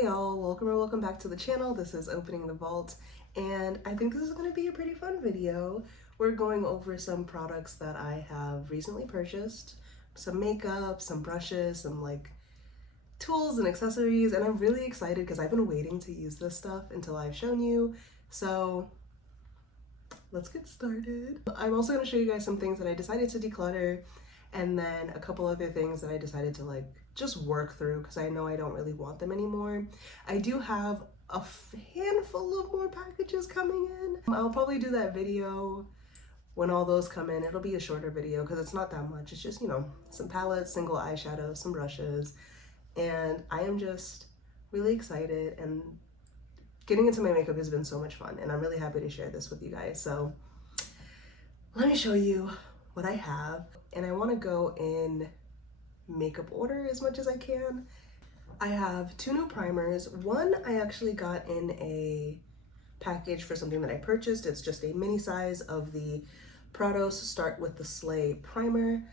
Hey y'all, welcome back to the channel. This is Opening the Vault, and I think this is going to be a pretty fun video. We're going over some products that I have recently purchased, some makeup, some brushes, some like tools and accessories, and I'm really excited because I've been waiting to use this stuff until I've shown you. So let's get started. I'm also going to show you guys some things that I decided to declutter, and then a couple other things that I decided to like just work through because I know I don't really want them anymore. I do have a handful of more packages coming in. I'll probably do that video when all those come in. It'll be a shorter video because it's not that much. It's just, you know, some palettes, single eyeshadows, some brushes, and I am just really excited, and getting into my makeup has been so much fun, and I'm really happy to share this with you guys. So let me show you what I have, and I want to go in makeup order as much as I can. I have two new primers. One I actually got in a package for something that I purchased. It's just a mini size of the Prados Start with the Slay primer.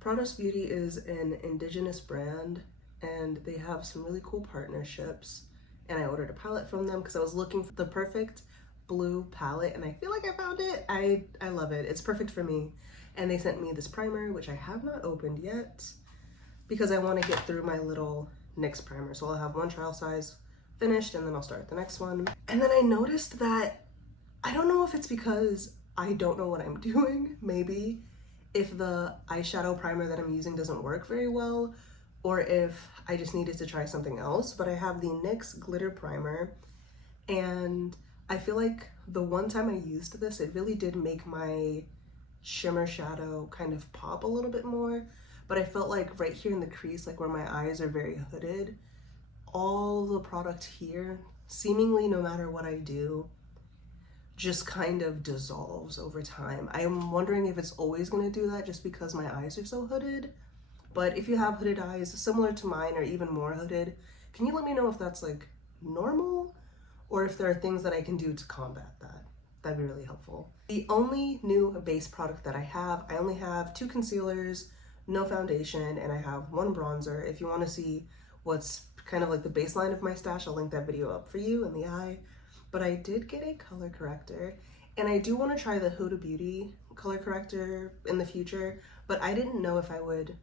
Prados Beauty is an indigenous brand, and they have some really cool partnerships, and I ordered a palette from them because I was looking for the perfect blue palette, and I feel like I found it. I love it. It's perfect for me. And they sent me this primer, which I have not opened yet because I want to get through my little NYX primer. So I'll have one trial size finished, and then I'll start the next one. And then I noticed that, I don't know if it's because I don't know what I'm doing, maybe, if the eyeshadow primer that I'm using doesn't work very well, or if I just needed to try something else, but I have the NYX glitter primer, and I feel like the one time I used this, it really did make my shimmer shadow kind of pop a little bit more. But I felt like right here in the crease, like where my eyes are very hooded, all the product here, seemingly no matter what I do, just kind of dissolves over time. I'm wondering if it's always going to do that just because my eyes are so hooded. But if you have hooded eyes similar to mine or even more hooded, can you let me know if that's like normal, or if there are things that I can do to combat that? That'd be really helpful. The only new base product that I only have two concealers, no foundation, and I have one bronzer. If you want to see what's kind of like the baseline of my stash, I'll link that video up for you in the eye. But I did get a color corrector, and I do want to try the Huda Beauty color corrector in the future, but I didn't know if I would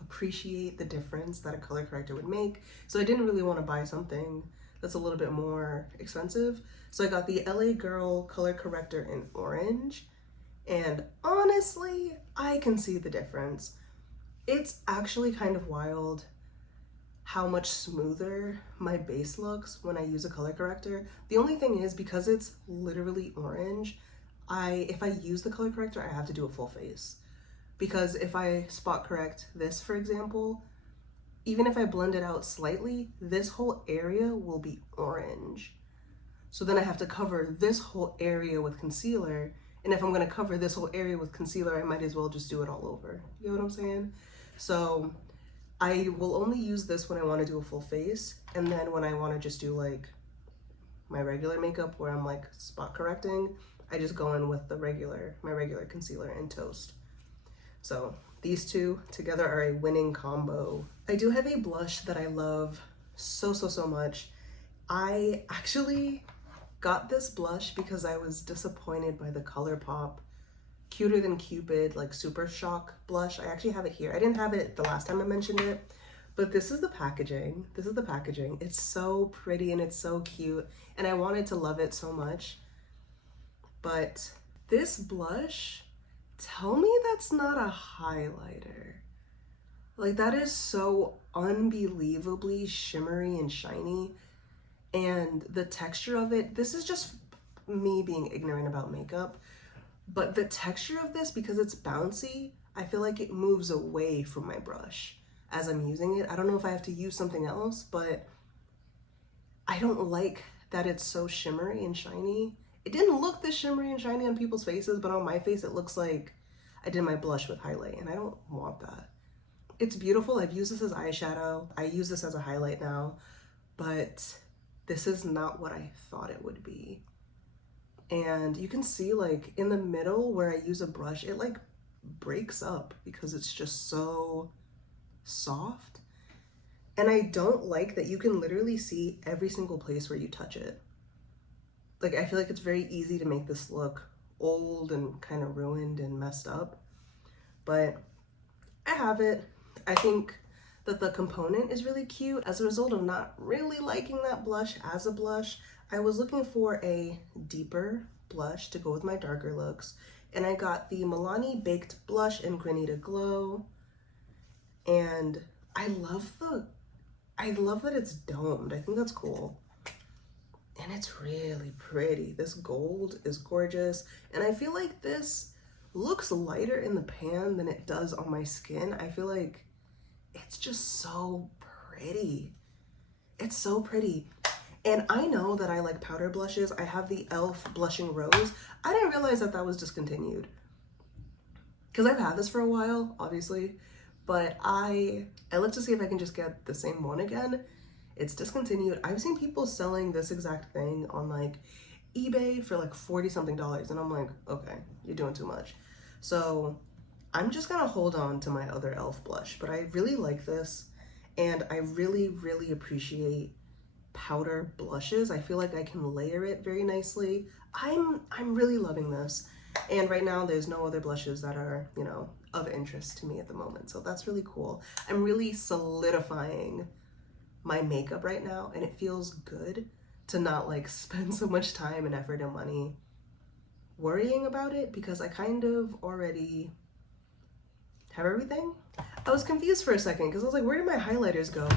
appreciate the difference that a color corrector would make, so I didn't really want to buy something that's a little bit more expensive. So I got the LA Girl color corrector in orange, and honestly, I can see the difference. It's actually kind of wild how much smoother my base looks when I use a color corrector. The only thing is, because it's literally orange, if I use the color corrector, I have to do a full face. Because if I spot correct this, for example, even if I blend it out slightly, this whole area will be orange. So then I have to cover this whole area with concealer, and if I'm gonna cover this whole area with concealer, I might as well just do it all over. You know what I'm saying? So I will only use this when I wanna do a full face, and then when I wanna just do like my regular makeup where I'm like spot correcting, I just go in with my regular concealer and Toast. So these two together are a winning combo. I do have a blush that I love so much. I actually got this blush because I was disappointed by the ColourPop Cuter Than Cupid like Super Shock blush. I actually have it here. I didn't have it the last time I mentioned it, but this is the packaging. This is the packaging. It's so pretty and it's so cute, and I wanted to love it so much. But this blush, tell me that's not a highlighter. Like, that is so unbelievably shimmery and shiny, and the texture of it, this is just me being ignorant about makeup, but the texture of this, because it's bouncy, I feel like it moves away from my brush as I'm using it. I don't know if I have to use something else, but I don't like that it's so shimmery and shiny. It didn't look this shimmery and shiny on people's faces, but on my face it looks like I did my blush with highlight, and I don't want that. It's beautiful. I've used this as eyeshadow. I use this as a highlight now, but this is not what I thought it would be. And you can see like in the middle where I use a brush, it like breaks up because it's just so soft. And I don't like that you can literally see every single place where you touch it. Like, I feel like it's very easy to make this look old and kind of ruined and messed up. But I have it. I think that the component is really cute. As a result of not really liking that blush as a blush, I was looking for a deeper blush to go with my darker looks. And I got the Milani Baked Blush in Granita Glow. And I love that it's domed. I think that's cool. And it's really pretty. This gold is gorgeous. And I feel like this looks lighter in the pan than it does on my skin. I feel like it's just so pretty. It's so pretty. And I know that I like powder blushes. I have the e.l.f. Blushing Rose. I didn't realize that that was discontinued. Because I've had this for a while, obviously. But I looked to see if I can just get the same one again. It's discontinued. I've seen people selling this exact thing on like eBay for like $40 something, and I'm like, okay, you're doing too much. So I'm just gonna hold on to my other e.l.f. blush, but I really like this, and I really, really appreciate powder blushes. I feel like I can layer it very nicely. I'm really loving this. And right now there's no other blushes that are, you know, of interest to me at the moment. So that's really cool. I'm really solidifying my makeup right now, and it feels good to not like spend so much time and effort and money worrying about it, because I kind of already have everything. I was confused for a second because I was like, where did my highlighters go?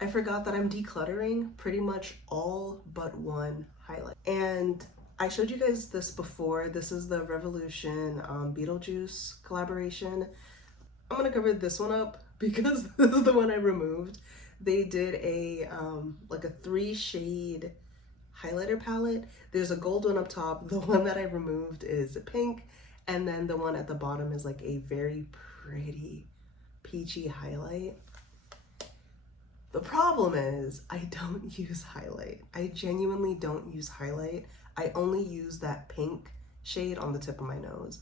I forgot that I'm decluttering pretty much all but one highlight. And I showed you guys this before. This is the Revolution Beetlejuice collaboration. I'm gonna cover this one up because this is the one I removed. They did a like a 3-shade highlighter palette. There's a gold one up top. The one that I removed is pink, and then the one at the bottom is like a very pretty peachy highlight. The problem is I don't use highlight. I genuinely don't use highlight. I only use that pink shade on the tip of my nose.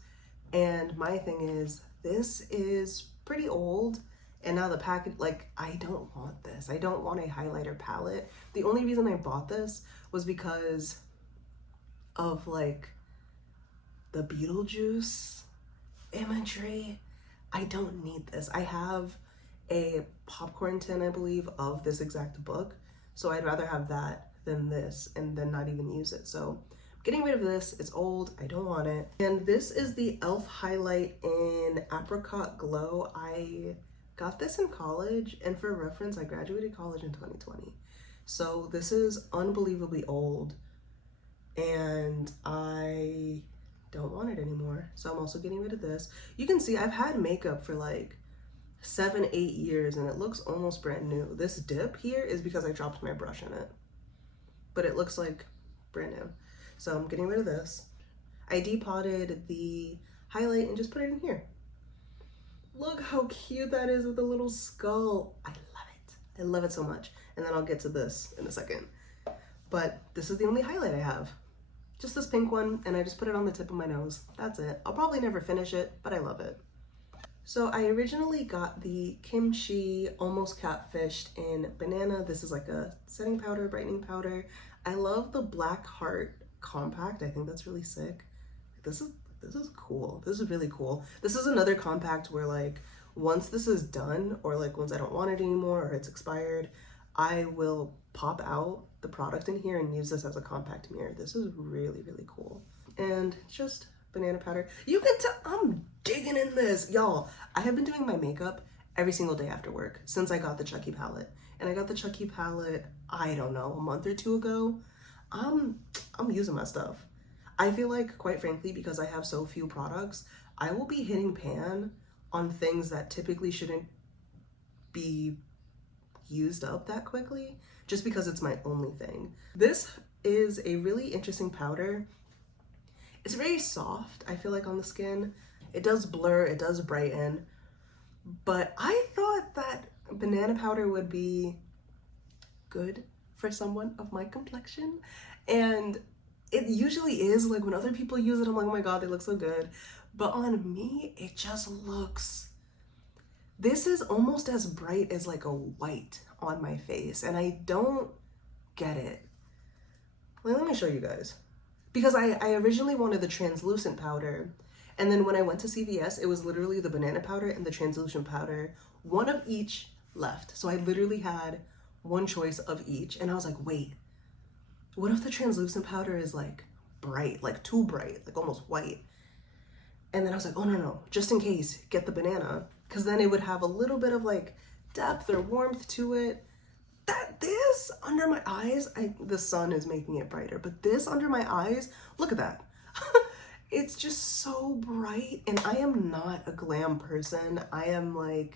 And my thing is, this is pretty old. And now the package, like, I don't want this. I don't want a highlighter palette. The only reason I bought this was because of like the Beetlejuice imagery. I don't need this. I have a popcorn tin, I believe, of this exact book. So I'd rather have that than this and then not even use it. So I'm getting rid of this. It's old. I don't want it. And this is the e.l.f. highlight in Apricot Glow. I got this in college, and for reference, I graduated college in 2020. So this is unbelievably old, and I don't want it anymore. So I'm also getting rid of this. You can see I've had makeup for like 7-8 years, and it looks almost brand new. This dip here is because I dropped my brush in it, but it looks like brand new. So I'm getting rid of this. I depotted the highlight and just put it in here. Look how cute that is with the little skull. I love it. I love it so much. And then I'll get to this in a second. But this is the only highlight I have. Just this pink one, and I just put it on the tip of my nose. That's it. I'll probably never finish it, but I love it. So I originally got the Kimchi Almost Catfished in Banana. This is like a setting powder, brightening powder. I love the Black Heart Compact. I think that's really sick. This is cool. This is really cool. This is another compact where like once this is done, or like once I don't want it anymore or it's expired, I will pop out the product in here and use this as a compact mirror. This is really, really cool. And just banana powder. You can tell I'm digging in this. Y'all, I have been doing my makeup every single day after work since I got the Chucky palette. And I got the Chucky palette, I don't know, a month or two ago. I'm using my stuff. I feel like, quite frankly, because I have so few products, I will be hitting pan on things that typically shouldn't be used up that quickly, just because it's my only thing. This is a really interesting powder. It's very soft, I feel like, on the skin. It does blur, it does brighten, but I thought that banana powder would be good for someone of my complexion, and it usually is. Like when other people use it, I'm like, oh my god, they look so good. But on me, it just looks This is almost as bright as like a white on my face, and I don't get it. Let me show you guys. Because I originally wanted the translucent powder, and then when I went to CVS, it was literally the banana powder and the translucent powder, one of each left. So I literally had one choice of each, and I was like, wait, what if the translucent powder is like bright, like too bright, like almost white? And then I was like, oh no, just in case, get the banana, because then it would have a little bit of like depth or warmth to it. This under my eyes, the sun is making it brighter, but this under my eyes, look at that. It's just so bright, and I am not a glam person. I'm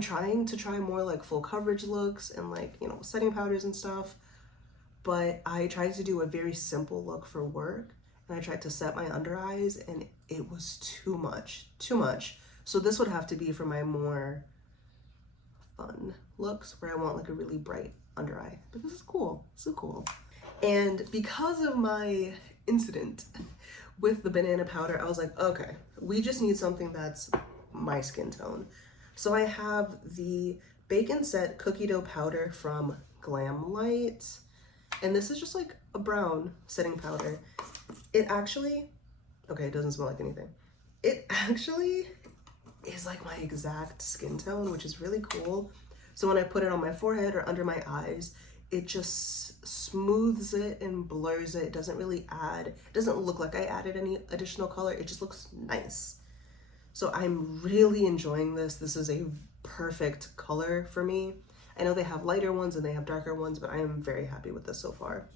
trying to try more like full coverage looks and like, you know, setting powders and stuff, but I tried to do a very simple look for work, and I tried to set my under eyes, and it was too much. So this would have to be for my more fun looks where I want like a really bright under eye. But this is cool. So cool. And because of my incident with the banana powder, I was like, okay, we just need something that's my skin tone. So I have the Bake and Set cookie dough powder from Glamlite, and this is just like a brown setting powder. It actually, okay, it doesn't smell like anything. It actually is like my exact skin tone, which is really cool. So when I put it on my forehead or under my eyes, it just smooths it and blurs it. It doesn't really add, it doesn't look like I added any additional color. It just looks nice. So I'm really enjoying this. This is a perfect color for me. I know they have lighter ones and they have darker ones, but I am very happy with this so far.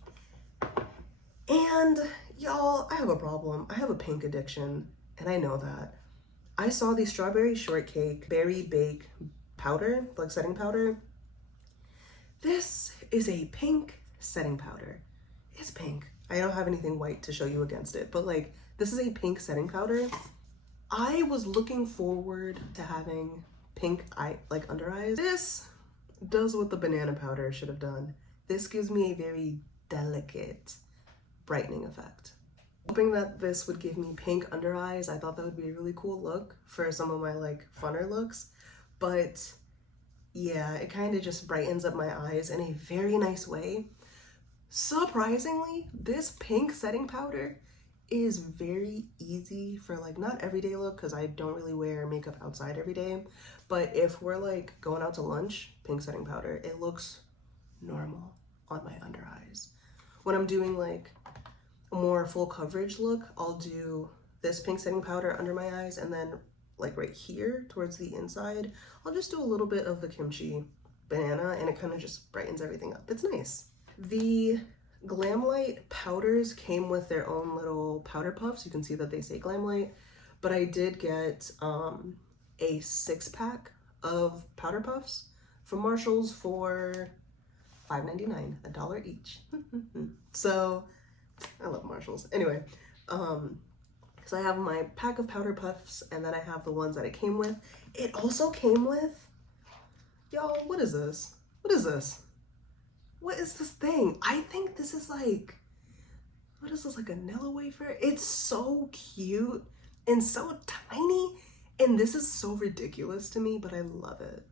And y'all, I have a problem. I have a pink addiction, and I know that. I saw the Strawberry Shortcake Berry Bake powder, like setting powder. This is a pink setting powder. It's pink. I don't have anything white to show you against it, but like, this is a pink setting powder. I was looking forward to having pink under eyes. This does what the banana powder should have done. This gives me a very delicate brightening effect. Hoping that this would give me pink under eyes. I thought that would be a really cool look for some of my like funner looks, but yeah, it kind of just brightens up my eyes in a very nice way. Surprisingly, this pink setting powder is very easy for like not everyday look, because I don't really wear makeup outside every day, but if we're like going out to lunch, pink setting powder, it looks normal on my under eyes. When I'm doing like a more full coverage look, I'll do this pink setting powder under my eyes, and then like right here towards the inside, I'll just do a little bit of the kimchi banana, and it kind of just brightens everything up. It's nice. The Glamlite powders came with their own little powder puffs. You can see that they say Glamlite, but I did get a 6-pack of powder puffs from Marshalls for $5.99, $1 each. So I love Marshalls. Anyway, so I have my pack of powder puffs, and then I have the ones that it came with. It also came with, y'all, what is this? What is this? What is this thing? I think this is like, what is this, like a Nilla wafer? It's so cute and so tiny, and this is so ridiculous to me, but I love it.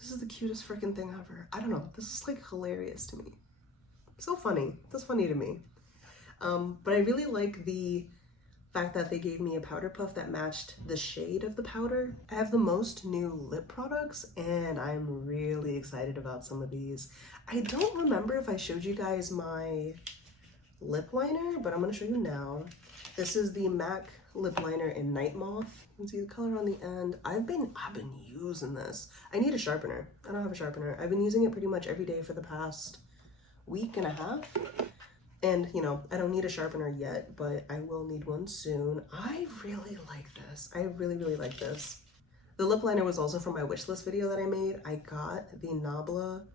This is the cutest freaking thing ever. I don't know, this is like hilarious to me. So funny, that's funny to me. But I really like the fact that they gave me a powder puff that matched the shade of the powder. I have the most new lip products, and I'm really excited about some of these. I don't remember if I showed you guys my lip liner, but I'm gonna show you now. This is the MAC lip liner in Night Moth. You can see the color on the end. I've been using this. I need a sharpener. I don't have a sharpener. I've been using it pretty much every day for the past week and a half. And, you know, I don't need a sharpener yet, but I will need one soon. I really like this. I really, really like this. The lip liner was also from my wish list video that I made. I got the Nabla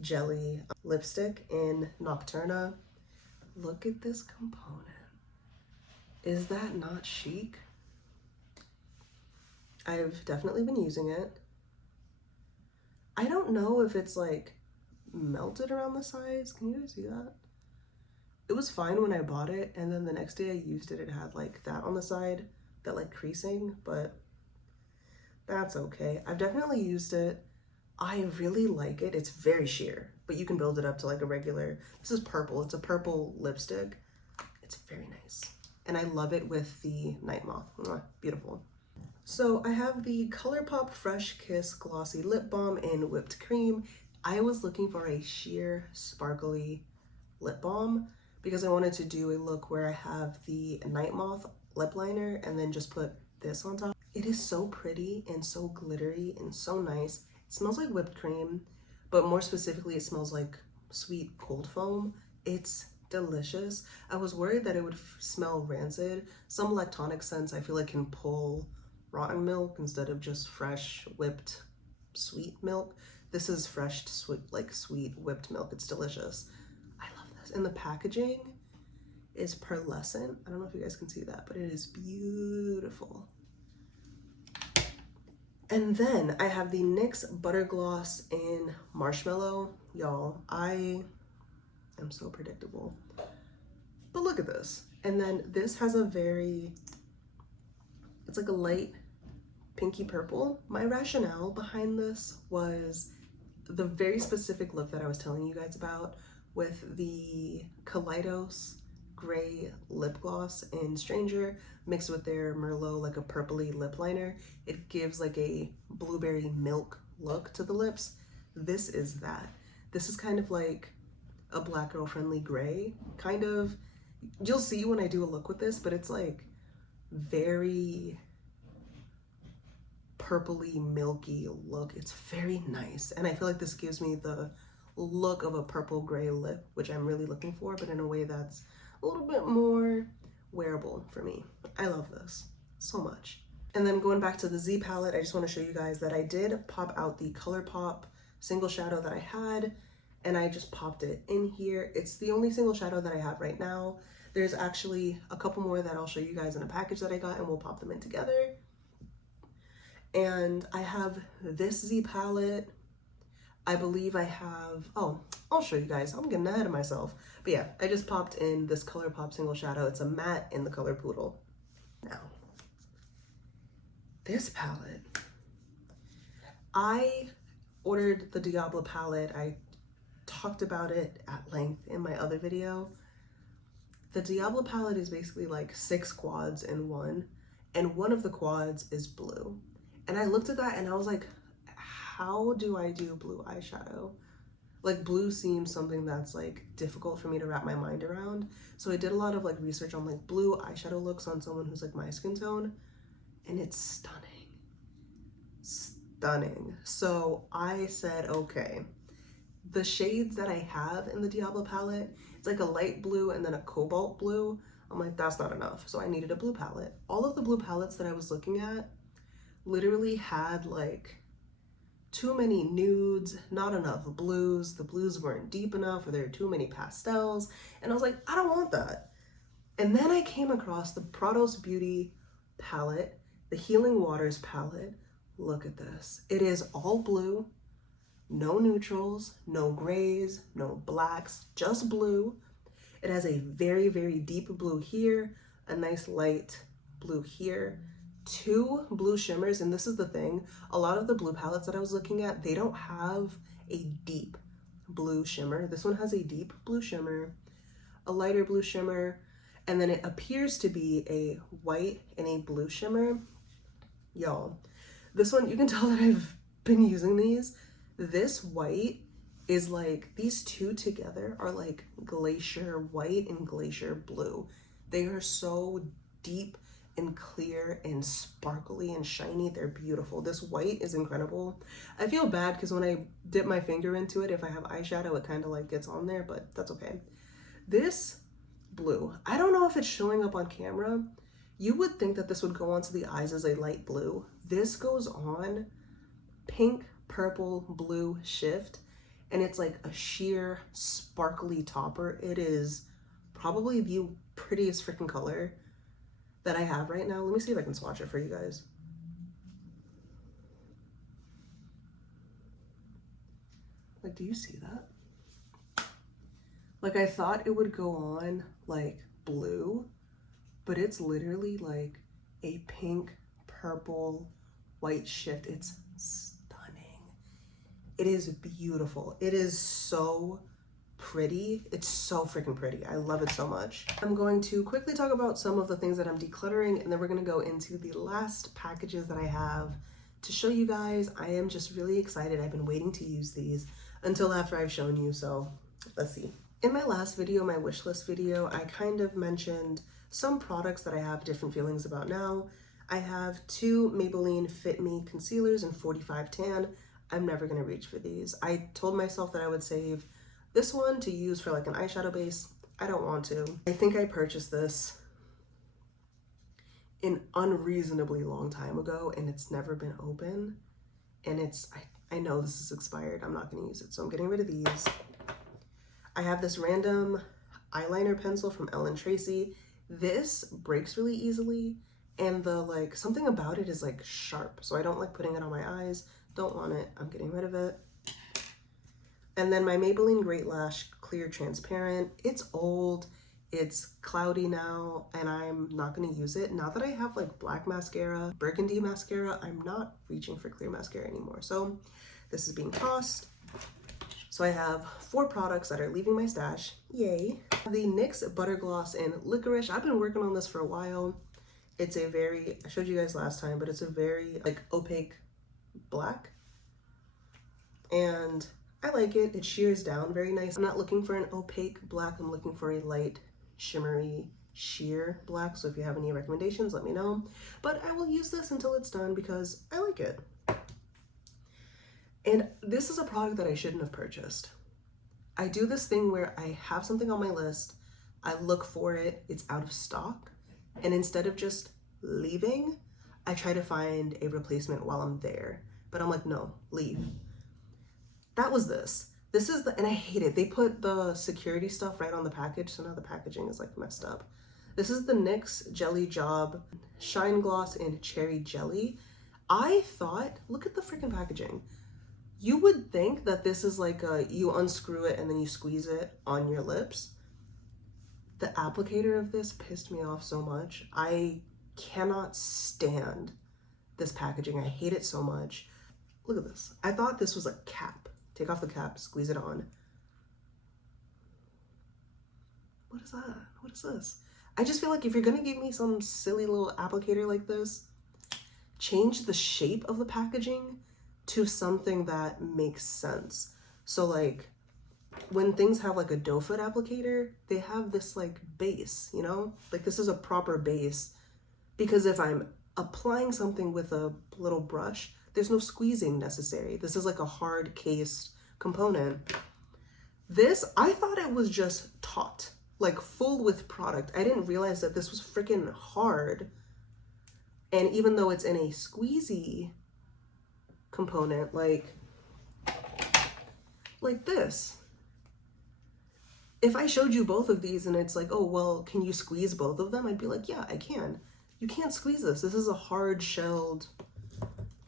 Jelly lipstick in Nocturna. Look at this component. Is that not chic? I've definitely been using it. I don't know if it's like melted around the sides. Can you guys see that? It was fine when I bought it, and then the next day I used it, it had like that on the side, that like creasing, but That's okay. I've definitely used it. I really like it. It's very sheer, but you can build it up to like a regular, this is purple. It's a purple lipstick. It's very nice. And I love it with the Night Moth. Mwah, beautiful. So I have the ColourPop Fresh Kiss Glossy Lip Balm in Whipped Cream. I was looking for a sheer, sparkly lip balm because I wanted to do a look where I have the Night Moth lip liner and then just put this on top. It is so pretty and so glittery and so nice. It smells like whipped cream, but more specifically, it smells like sweet cold foam. It's delicious. I was worried that it would smell rancid. Some lactonic scents I feel like can pull rotten milk instead of just fresh whipped sweet milk. This is fresh sweet, like sweet whipped milk. It's delicious. I love this. And the packaging is pearlescent. I don't know if you guys can see that, but it is beautiful. And then I have the NYX Butter Gloss in Marshmallow. Y'all, I am so predictable. But look at this. And then this has a very, it's like a light pinky purple. My rationale behind this was the very specific look that I was telling you guys about with the Kaleidos gray lip gloss in Stranger mixed with their Merlot, like a purpley lip liner. It gives like a blueberry milk look to the lips. This is that. This is kind of like a black girl friendly gray, kind of. You'll see when I do a look with this, but it's like very purpley milky look. It's very nice, and I feel like this gives me the look of a purple gray lip, which I'm really looking for, but in a way that's a little bit more wearable for me. I love this so much. And then going back to the Z palette, I just want to show you guys that I did pop out the ColourPop single shadow that I had, and I just popped it in here. It's the only single shadow that I have right now. There's actually a couple more that I'll show you guys in a package that I got, and we'll pop them in together. And I have this Z palette. I believe I have, oh, I'll show you guys. I'm getting ahead of myself. But yeah, I just popped in this ColourPop single shadow. It's a matte in the color Poodle. Now, this palette. I ordered the Diablo palette. I talked about it at length in my other video. The Diablo palette is basically like 6 quads in one, and one of the quads is blue. And I looked at that and I was like, how do I do blue eyeshadow? Like blue seems something that's like difficult for me to wrap my mind around. So I did a lot of like research on like blue eyeshadow looks on someone who's like my skin tone, and it's stunning. Stunning. So I said, okay, the shades that I have in the Diablo palette, it's like a light blue and then a cobalt blue. I'm like, that's not enough. So I needed a blue palette. All of the blue palettes that I was looking at literally had like too many nudes, not enough blues. The blues weren't deep enough, or there were too many pastels. And I was like, I don't want that. And then I came across the Prados Beauty palette, the Healing Waters palette. Look at this. It is all blue, no neutrals, no grays, no blacks, just blue. It has a very, very deep blue here, a nice light blue here, 2 blue shimmers. And this is the thing, a lot of the blue palettes that I was looking at, they don't have a deep blue shimmer. This one has a deep blue shimmer, a lighter blue shimmer, and then it appears to be a white and a blue shimmer. Y'all, this one, you can tell that I've been using these. This white is like, these two together are like glacier white and glacier blue. They are so deep and clear and sparkly and shiny. They're beautiful. This white is incredible. I feel bad because when I dip my finger into it, if I have eyeshadow, it kind of like gets on there, but that's okay. This blue, I don't know if it's showing up on camera. You would think that this would go onto the eyes as a light blue. This goes on pink, purple, blue shift, and it's like a sheer sparkly topper. It is probably the prettiest freaking color that I have right now. Let me see if I can swatch it for you guys. Like, do you see that? Like, I thought it would go on like blue, but it's literally like a pink, purple, white shift. It's stunning. It is beautiful. It is so pretty. It's so freaking pretty. I love it so much. I'm going to quickly talk about some of the things that I'm decluttering, and then we're going to go into the last packages that I have to show you guys. I am just really excited. I've been waiting to use these until after I've shown you, so let's see. In my last video, my wish list video, I kind of mentioned some products that I have different feelings about now. I have 2 Maybelline Fit Me concealers in 45 tan. I'm never gonna reach for these. I told myself that I would save this one to use for like an eyeshadow base. I don't want to. I think I purchased this an unreasonably long time ago and it's never been open. And I know this is expired. I'm not gonna use it, so I'm getting rid of these. I have this random eyeliner pencil from Ellen Tracy. This breaks really easily, and something about it is like sharp, so I don't like putting it on my eyes. Don't want it. I'm getting rid of it. And then my Maybelline Great Lash Clear Transparent. It's old, it's cloudy now, and I'm not gonna use it. Now that I have like black mascara, burgundy mascara, I'm not reaching for clear mascara anymore. So this is being tossed. So I have 4 products that are leaving my stash. Yay. The NYX Butter Gloss in Licorice. I've been working on this for a while. It's a very, I showed you guys last time, but it's a very like opaque black. And I like it. It shears down very nice. I'm not looking for an opaque black. I'm looking for a light, shimmery, sheer black. So if you have any recommendations, let me know. But I will use this until it's done because I like it. And this is a product that I shouldn't have purchased. I do this thing where I have something on my list, I look for it, it's out of stock, and instead of just leaving, I try to find a replacement while I'm there. But I'm like, no, leave. That was this. This is and I hate it. They put the security stuff right on the package, so now the packaging is like messed up. This is the NYX Jelly Job Shine Gloss in Cherry Jelly. I thought, look at the freaking packaging. You would think that this is like you unscrew it and then you squeeze it on your lips. The applicator of this pissed me off so much. I cannot stand this packaging. I hate it so much. Look at this. I thought this was a cap. Take off the cap, squeeze it on. What is that? What is this? I just feel like if you're gonna give me some silly little applicator like this, change the shape of the packaging to something that makes sense. So like when things have like a doe foot applicator, they have this like base, you know? Like this is a proper base, because if I'm applying something with a little brush, there's no squeezing necessary. This is like a hard cased component. This, I thought it was just taut, like full with product. I didn't realize that this was freaking hard. And even though it's in a squeezy component, like this, if I showed you both of these and it's like, oh, well, can you squeeze both of them? I'd be like, yeah, I can. You can't squeeze this. This is a hard shelled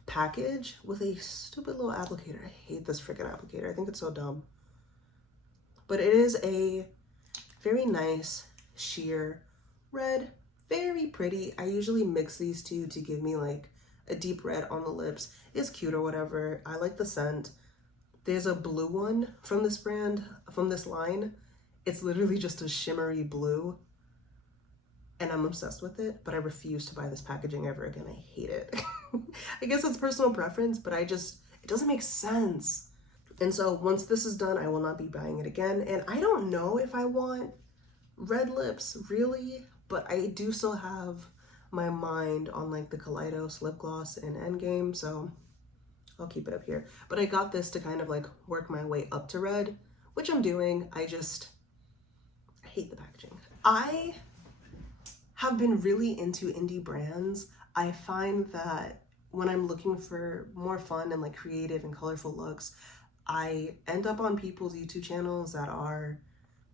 package with a stupid little applicator. I hate this freaking applicator. I think it's so dumb. But it is a very nice sheer red, very pretty. I usually mix these two to give me like a deep red on the lips. It's cute or whatever. I like the scent. There's a blue one from this brand, from this line. It's literally just a shimmery blue, and I'm obsessed with it, but I refuse to buy this packaging ever again. I hate it. I guess it's personal preference, but it doesn't make sense. And so once this is done, I will not be buying it again. And I don't know if I want red lips, really, but I do still have my mind on like the Kaleidos lip gloss in Endgame, so I'll keep it up here. But I got this to kind of like work my way up to red, which I'm doing. I hate the packaging. I have been really into indie brands. I find that when I'm looking for more fun and like creative and colorful looks, I end up on people's YouTube channels that are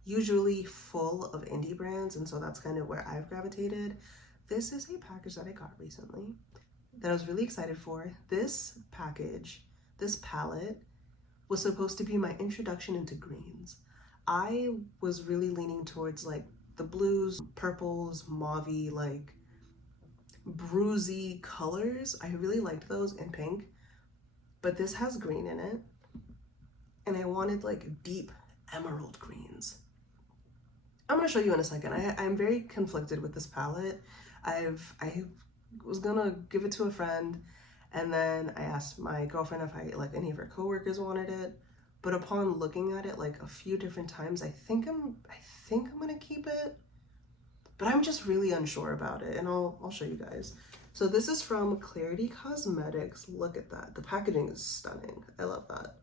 usually full of indie brands, and so that's kind of where I've gravitated. This is a package that I got recently that I was really excited for. This package, this palette, was supposed to be my introduction into greens. I was really leaning towards like the blues, purples, mauvey, like bruisey colors. I really liked those in pink, but this has green in it. And I wanted like deep emerald greens. I'm gonna show you in a second. I'm very conflicted with this palette. I was gonna give it to a friend, and then I asked my girlfriend if any of her coworkers wanted it. But upon looking at it like a few different times, I think I'm gonna keep it. But I'm just really unsure about it, and I'll show you guys. So this is from Clarity Cosmetics. Look at that. The packaging is stunning. I love that.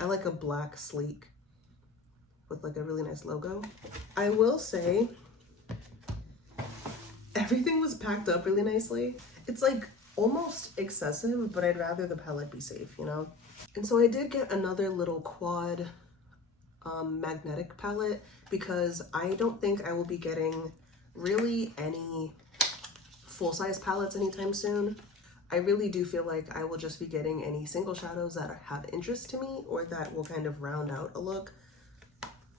I like a black sleek with like a really nice logo. I will say everything was packed up really nicely. It's like almost excessive, but I'd rather the palette be safe, you know? And so I did get another little quad magnetic palette because I don't think I will be getting really any full-size palettes anytime soon. I really do feel like I will just be getting any single shadows that have interest to me or that will kind of round out a look.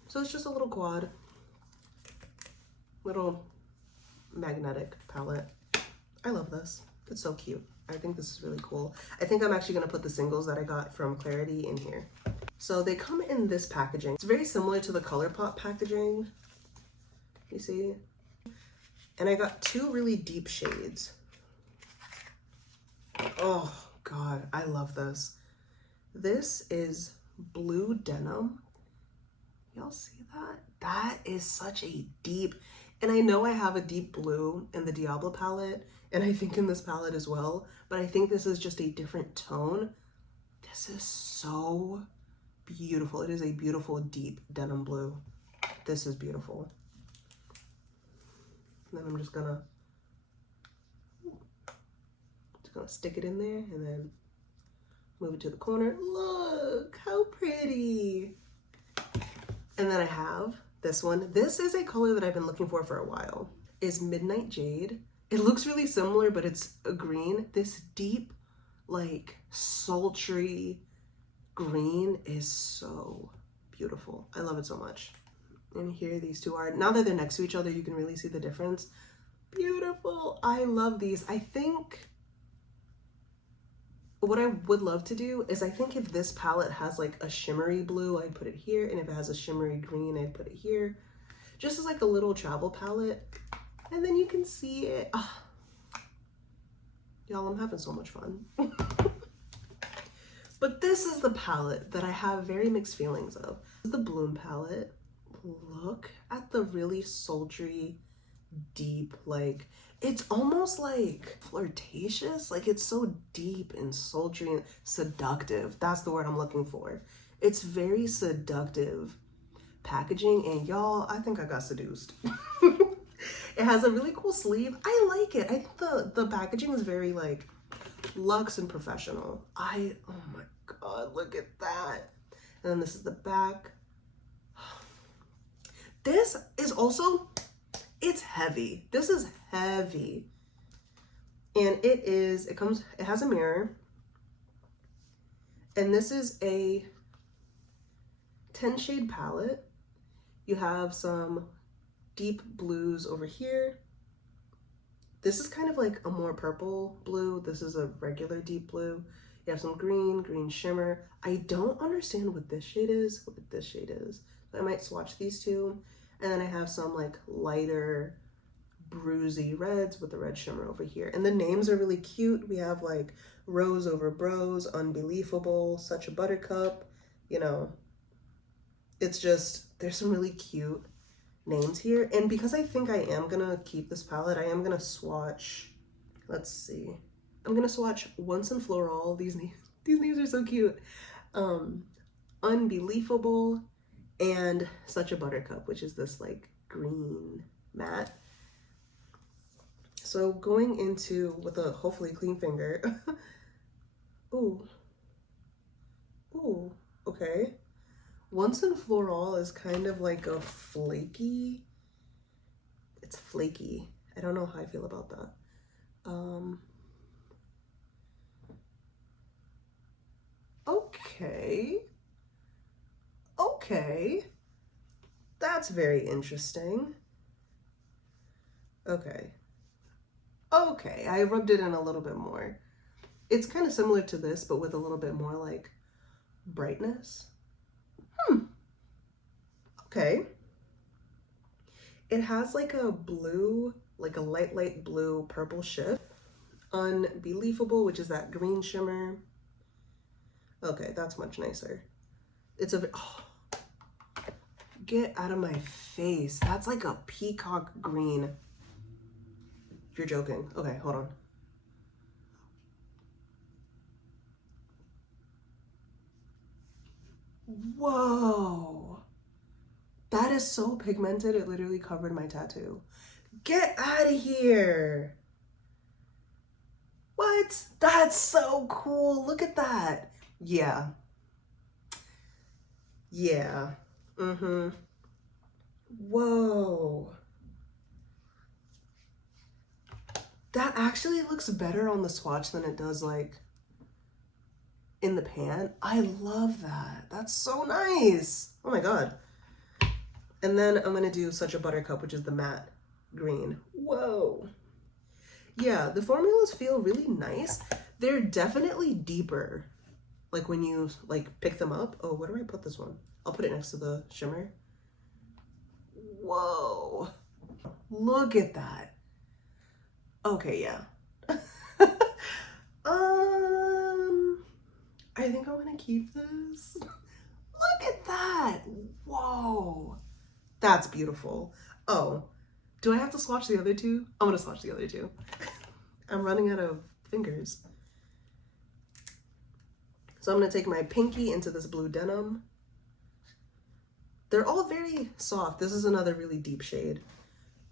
So it's just a little quad, little magnetic palette. I love this. It's so cute. I think this is really cool. I think I'm actually gonna put the singles that I got from Clarity in here. So they come in this packaging. It's very similar to the ColourPop packaging. You see? And I got two really deep shades. Oh God, I love this. This is Blue Denim. Y'all see that? That is such a deep, and I know I have a deep blue in the Diablo palette, and I think in this palette as well, but I think this is just a different tone. This is so beautiful. It is a beautiful deep denim blue. This is beautiful. And then I'm just gonna stick it in there and then move it to the corner. Look how pretty. And then I have this one. This is a color that I've been looking for a while. Is Midnight Jade. It looks really similar, but it's a green. This deep, like sultry green is so beautiful. I love it so much. And here these two are. Now that they're next to each other, you can really see the difference. Beautiful. I love these. I think what I would love to do is I think if this palette has like a shimmery blue, I'd put it here. And if it has a shimmery green, I'd put it here. Just as like a little travel palette. And then you can see it. Oh. Y'all, I'm having so much fun. But this is the palette that I have very mixed feelings of. This is the Bloom palette. Look at the really sultry, deep, like, it's almost like flirtatious. Like, it's so deep and sultry and seductive. That's the word I'm looking for. It's very seductive packaging, and y'all, I think I got seduced. It has a really cool sleeve. I like it. I think the packaging is very like luxe and professional. Oh my God, look at that. And then this is the back. This is also, it's heavy. This is heavy. And it has a mirror. And this is a 10 shade palette. You have some deep blues over here. This is kind of like a more purple blue. This is a regular deep blue. You have some green shimmer. I don't understand what this shade is, I might swatch these two. And then I have some like lighter bruisey reds with the red shimmer over here. And the names are really cute. We have like Rose Over Bros, Unbelievable, Such a Buttercup. You know, it's just, there's some really cute names here. And because I think I am gonna keep this palette, I am gonna swatch, let's see. I'm gonna swatch Once and Floral. These names are so cute. Unbelievable and Such a Buttercup, which is this like green matte. So going into with a hopefully clean finger. Ooh, okay. Once and Floral is kind of like a flaky. It's flaky. I don't know how I feel about that. Okay. That's very interesting. Okay. Okay, I rubbed it in a little bit more. It's kind of similar to this, but with a little bit more like brightness. Okay. It has like a blue, like a light blue purple shift. Unbelievable, which is that green shimmer. Okay, that's much nicer. It's a, oh, get out of my face. That's like a peacock green. You're joking. Okay, hold on. Whoa. That is so pigmented, it literally covered my tattoo. Get out of here. What? That's so cool. Look at that. Yeah. Yeah. Mm-hmm. Whoa. That actually looks better on the swatch than it does like in the pan. I love that. That's so nice. Oh my God. And then I'm gonna do Such a Buttercup, which is the matte green. Whoa. Yeah, the formulas feel really nice. They're definitely deeper. Like when you like pick them up. Oh, where do I put this one? I'll put it next to the shimmer. Whoa. Look at that. Okay, yeah. I think I'm gonna keep this. Look at that. Whoa. That's beautiful. Oh, do I have to swatch the other two? I'm gonna swatch the other two. I'm running out of fingers. So I'm gonna take my pinky into this blue denim. They're all very soft. This is another really deep shade.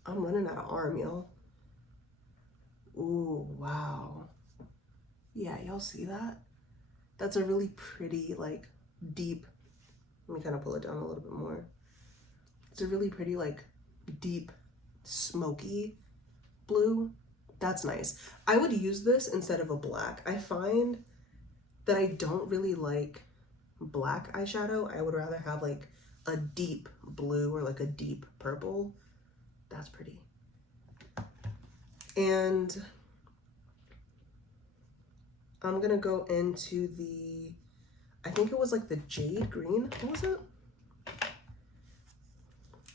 I'm running out of arm, y'all. Ooh, wow. Yeah, y'all see that? That's a really pretty, like, deep, let me kind of pull it down a little bit more. It's a really pretty, like, deep, smoky blue. That's nice. I would use this instead of a black. I find that I don't really like black eyeshadow. I would rather have, like, a deep blue or, like, a deep purple. That's pretty. And I'm gonna go into the, I think it was like the jade green. What was it?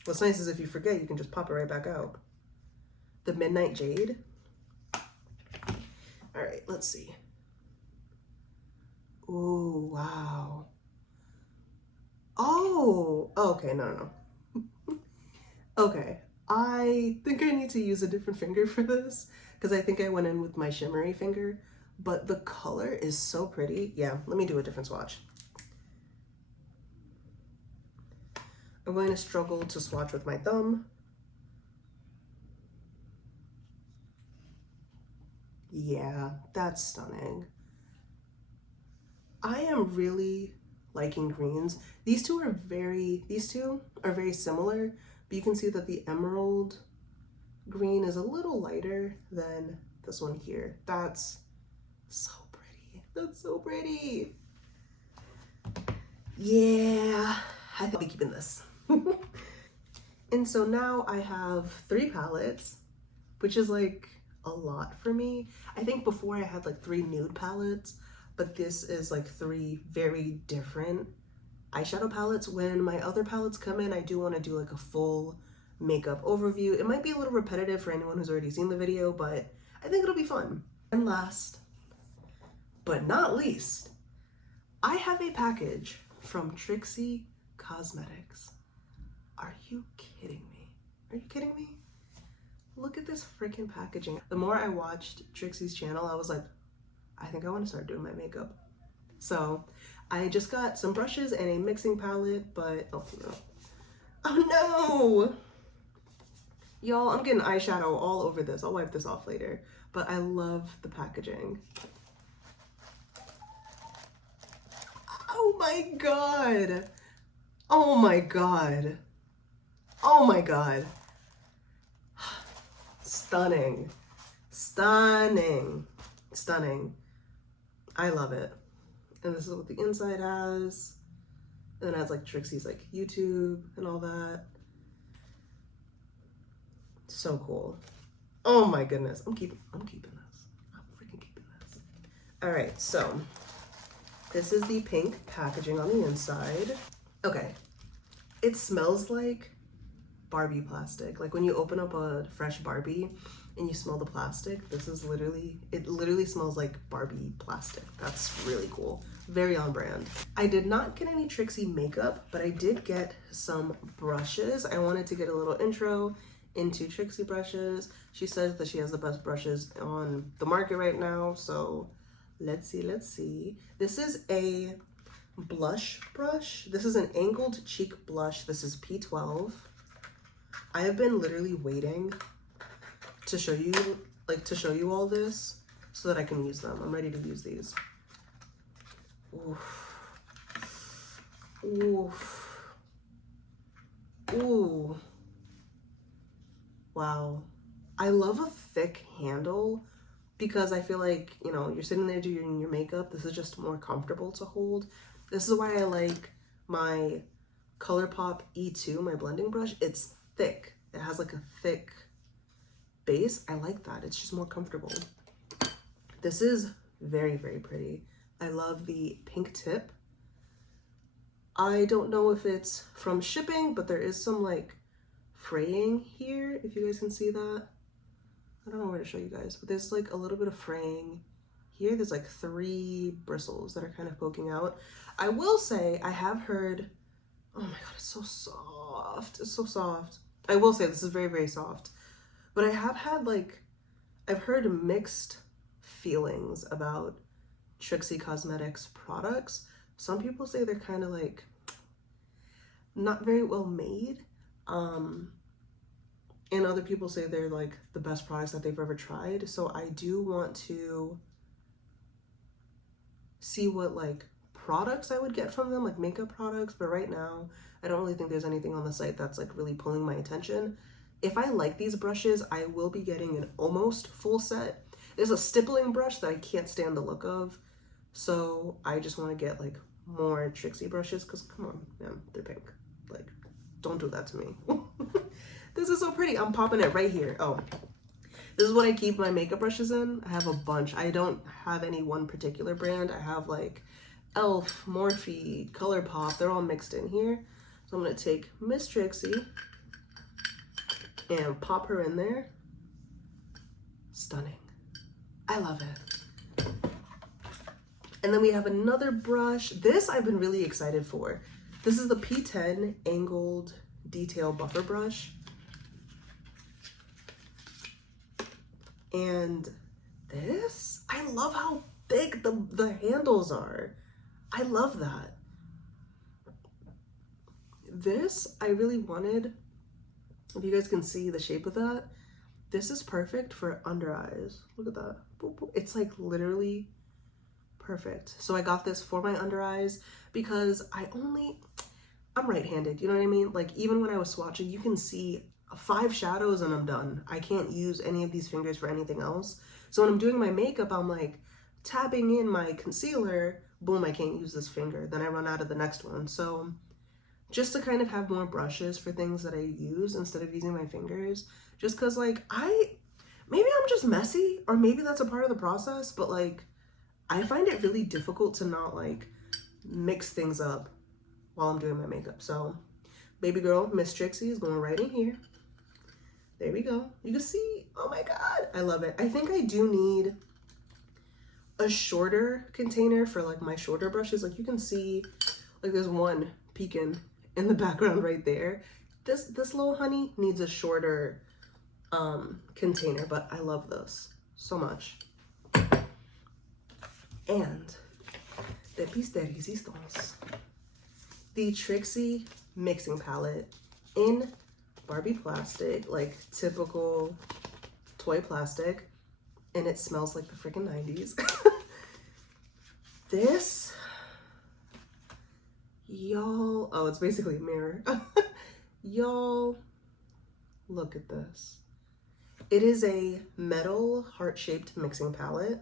What's nice is if you forget, you can just pop it right back out. The Midnight Jade. All right, let's see. Ooh, wow. Oh, okay, no. Okay, I think I need to use a different finger for this because I think I went in with my shimmery finger, but the color is so pretty. Yeah, let me do a different swatch. I'm going to struggle to swatch with my thumb. Yeah, that's stunning. I am really liking greens. These two are very similar, but you can see that the emerald green is a little lighter than this one here. That's so pretty. That's so pretty. Yeah, I think I'll be keeping this. And so now I have 3 palettes, which is like a lot for me. I think before I had like 3 nude palettes, but this is like 3 very different eyeshadow palettes. When my other palettes come in, I do want to do like a full makeup overview. It might be a little repetitive for anyone who's already seen the video, but I think it'll be fun. And last but not least, I have a package from Trixie Cosmetics. Are you kidding me? Are you kidding me? Look at this freaking packaging. The more I watched Trixie's channel, I was like, I think I want to start doing my makeup. So I just got some brushes and a mixing palette, but oh no. Oh no! Y'all, I'm getting eyeshadow all over this. I'll wipe this off later, but I love the packaging. Oh my God. Oh my God. Oh my God. Stunning. Stunning. Stunning. I love it. And this is what the inside has. And it has like Trixie's like YouTube and all that. So cool. Oh my goodness. I'm keeping this. I'm freaking keeping this. All right, so this is the pink packaging on the inside. Okay, it smells like Barbie plastic. Like when you open up a fresh Barbie and you smell the plastic, this is literally, it literally smells like Barbie plastic. That's really cool. Very on brand. I did not get any Trixie makeup, but I did get some brushes. I wanted to get a little intro into Trixie brushes. She says that she has the best brushes on the market right now, so let's see. This is a blush brush. This is an angled cheek blush. This is P12. I have been literally waiting to show you all this so that I can use them. I'm ready to use these. Oof. Oof. Ooh. Wow. I love a thick handle because I feel like, you know, you're sitting there doing your makeup. This is just more comfortable to hold. This is why I like my ColourPop E2, my blending brush. It's thick. It has like a thick base. I like that. It's just more comfortable. This is very, very pretty. I love the pink tip. I don't know if it's from shipping, but there is some like fraying here, if you guys can see that. I don't know where to show you guys, but there's like a little bit of fraying here. There's like 3 bristles that are kind of poking out. I will say I have heard, oh my god, it's so soft. It's so soft. I will say this is very, very soft, but I have had like, I've heard mixed feelings about Trixie Cosmetics products. Some people say they're kind of like not very well made. And other people say they're like the best products that they've ever tried. So I do want to see what like products I would get from them, like makeup products. But right now, I don't really think there's anything on the site that's like really pulling my attention. If I like these brushes, I will be getting an almost full set. There's a stippling brush that I can't stand the look of. So I just want to get like more Trixie brushes because come on, man, they're pink. Like, don't do that to me. This is so pretty. I'm popping it right here. Oh, this is what I keep my makeup brushes in. I have a bunch. I don't have any one particular brand. I have like e.l.f., Morphe, ColourPop. They're all mixed in here. So I'm going to take Miss Trixie and pop her in there. Stunning. I love it. And then we have another brush. This I've been really excited for. This is the P10 Angled Detail Buffer Brush. And this, I love how thick the handles are. I love that. This, I really wanted, if you guys can see the shape of that, this is perfect for under eyes. Look at that. Boop, boop. It's like literally perfect. So I got this for my under eyes because I'm right-handed, you know what I mean? Like even when I was swatching, you can see 5 shadows and I'm done. I can't use any of these fingers for anything else. So when I'm doing my makeup, I'm like tapping in my concealer, boom, I can't use this finger. Then I run out of the next one. So just to kind of have more brushes for things that I use instead of using my fingers, just cause like maybe I'm just messy or maybe that's a part of the process, but like I find it really difficult to not like mix things up while I'm doing my makeup. So baby girl, Miss Trixie is going right in here. There we go. You can see, oh my God, I love it. I think I do need a shorter container for like my shorter brushes. Like you can see, like there's one peeking in the background right there. This little honey needs a shorter container, but I love this so much. And the piece de resistance, the Trixie mixing palette in Barbie plastic, like typical toy plastic, and it smells like the freaking 90s. This, y'all, oh, it's basically a mirror. Y'all, look at this. It is a metal heart-shaped mixing palette.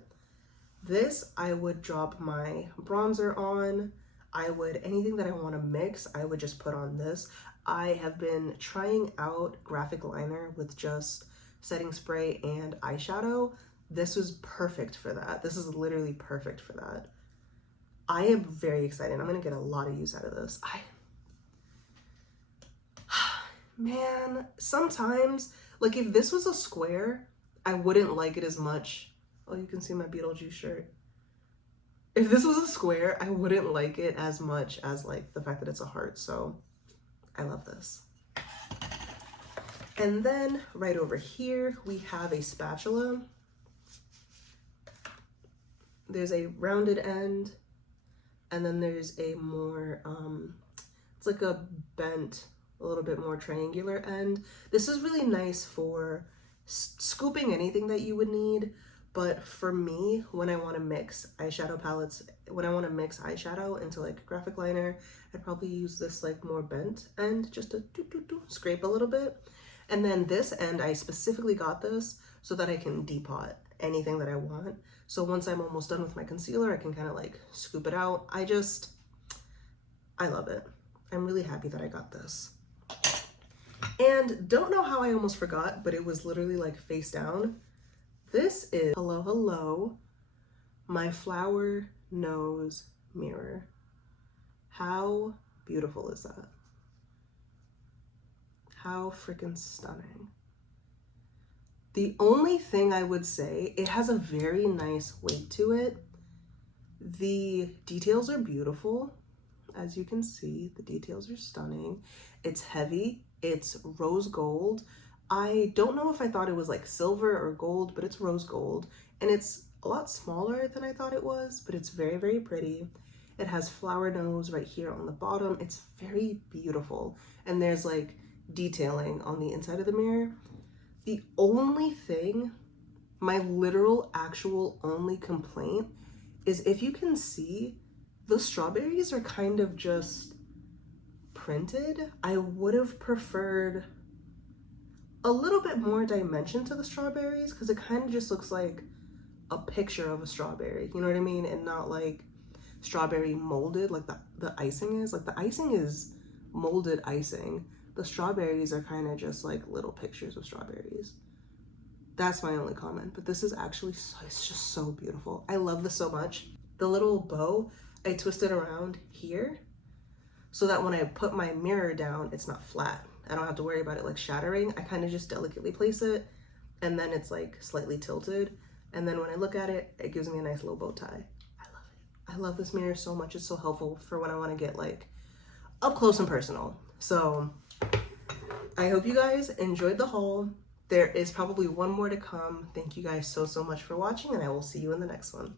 This, I would drop my bronzer on. Anything that I want to mix, I would just put on this. I have been trying out graphic liner with just setting spray and eyeshadow, this was perfect for that. This is literally perfect for that. I am very excited. I'm gonna get a lot of use out of this. Man, sometimes, like if this was a square, I wouldn't like it as much. Oh, you can see my Beetlejuice shirt. If this was a square, I wouldn't like it as much as like the fact that it's a heart. So I love this. And then right over here, we have a spatula. There's a rounded end, and then there's a more, it's like a bent, a little bit more triangular end. This is really nice for scooping anything that you would need, but for me, when I want to mix eyeshadow palettes, when I want to mix eyeshadow into like graphic liner, I'd probably use this like more bent end just to scrape a little bit. And then this end, I specifically got this so that I can depot anything that I want. So once I'm almost done with my concealer, I can kind of like scoop it out. I love it. I'm really happy that I got this. And don't know how I almost forgot, but it was literally like face down. This is Hello Hello, my flower nose mirror. How beautiful is that? How freaking stunning. The only thing I would say, it has a very nice weight to it. The details are beautiful. As you can see, the details are stunning. It's heavy, it's rose gold. I don't know if I thought it was like silver or gold, but it's rose gold. And it's a lot smaller than I thought it was, but it's very, very pretty. It has flower nose right here on the bottom. It's very beautiful. And there's like detailing on the inside of the mirror. The only thing, my literal actual only complaint is if you can see, the strawberries are kind of just printed. I would have preferred a little bit more dimension to the strawberries because it kind of just looks like a picture of a strawberry, you know what I mean? And not like strawberry molded like the icing is. Like the icing is molded icing. The strawberries are kind of just like little pictures of strawberries. That's my only comment, but this is actually, it's just so beautiful. I love this so much. The little bow, I twisted around here so that when I put my mirror down, it's not flat. I don't have to worry about it like shattering. I kind of just delicately place it and then it's like slightly tilted. And then when I look at it, it gives me a nice little bow tie. I love it. I love this mirror so much. It's so helpful for when I want to get like up close and personal. So I hope you guys enjoyed the haul. There is probably one more to come. Thank you guys so much for watching, and I will see you in the next one.